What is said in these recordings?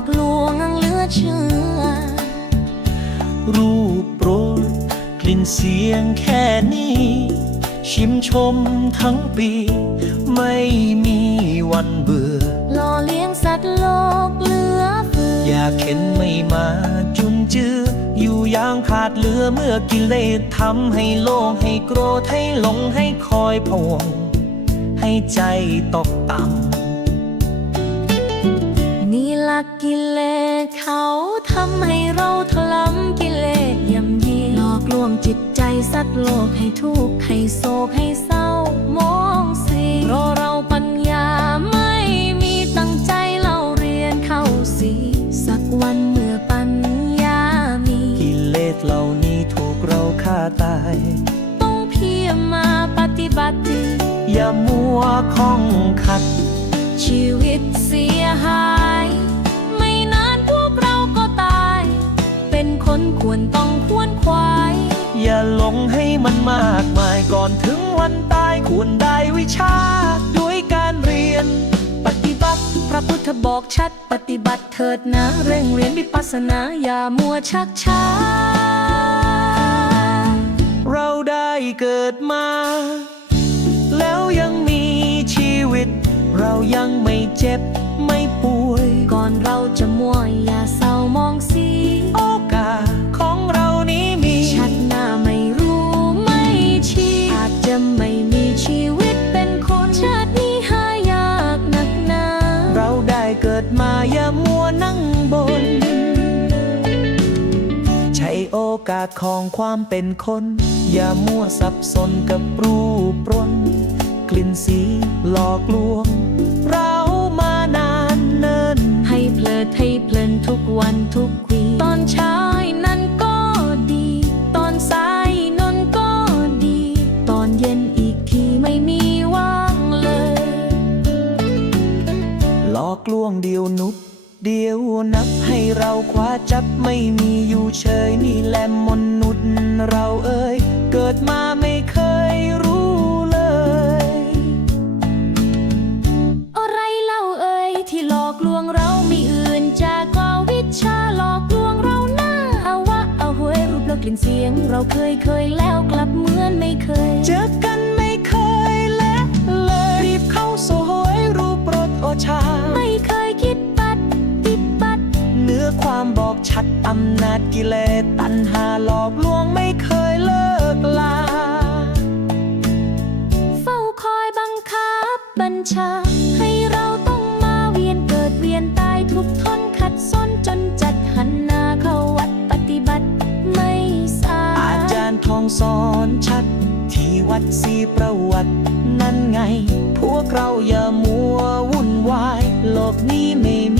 อกลวงเหลือเชื่อ รูปโปรยกลิ่นเสียงแค่นี้ ชิมชมทั้งปี ไม่มีวันเบื่อหล่อเลี้ยงสัตว์โลกเหลือเฟืออยากเห็นไม่มาจุนจือ อยู่อย่างขาดเหลือเมื่อกิเลสทำให้โลงให้โกรธให้หลงให้คอยพวงให้ใจตกต่ำ ลักกิเลสเขาทำให้เราทะล้ำกิเลสยำยีหลอกลวงจิตใจสัตว์โลกให้ทุกข์ให้โศกให้เศร้ามองสิเพราะเราปัญญาไม่มีตั้งใจเราเรียนเข้าสีสักวันเมื่อปัญญามีำกิเลสเหล่านี้ถูกเราฆ่าตาย ต้องเพียรมาปฏิบัติอย่ามัวข้องขัด ชีวิตเสียหาย คนควรต้องควรควาย อย่าหลงให้มันมากมายก่อนถึงวันตายควรได้วิชา ด้วยการเรียน ปฏิบัติพระพุทธบอกชัด ปฏิบัติเถิดนะ เร่งเรียนวิปัสสนาอย่ามัวชักช้า เราได้เกิดมา แล้วยังมีชีวิต เรายังไม่เจ็บไม่ป่วย ก่อนเราจะมัวอย่า โอกาสของความเป็นคน อย่ามัวสับสนกับรูปรนกลิ่นสีหลอกลวง เรามานานเนิน ให้เพลิดให้เพลินทุกวันทุกวีตอนเช้านั้นก็ดี ตอนสายนนก็ดี ตอนเย็นอีกทีไม่มีว่างเลย หลอกลวงเดียวนุบ เดียวนับให้เราคว้าจับไม่มีอยู่เฉยนี่แหละมนุษย์เราเอ่ยเกิดมาไม่เคยรู้เลย อะไรเล่าเอ่ยที่หลอกลวงเราไม่อื่นจากกว่าวิชาหลอกลวงเราหน้าเอาวะเอาหวยรูปแล้วกลิ่นเสียง เราเคยเคยแล้วกลับเหมือนไม่เคย เจอกันไม่เคยและเลยรีบเข้าโซโหยรูปรสโอชา อำนาจกิเลสตัณหาหลอกลวงไม่เคยเลิกลา เฝ้าคอยบังคับบัญชา ให้เราต้องมาเวียนเกิดเวียนตายทุกทนขัดซ้นจนจัดหันหน้าเข้าวัดปฏิบัติไม่สาอายจารย์ทองสอนชัด ที่วัดสีประวัติ นั่นไง พวกเราอย่ามัววุ่นวาย โลกนี้ไม่มี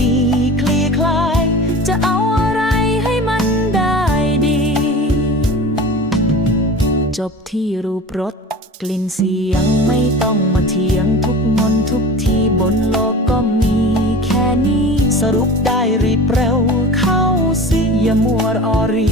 ปรสกลิ่นเสียงไม่ต้องมาเถียงทุกมนทุกทีบนโลกก็มีแค่นี้ สรุปได้รีบเร็วเข้าสิอย่ามัวออรี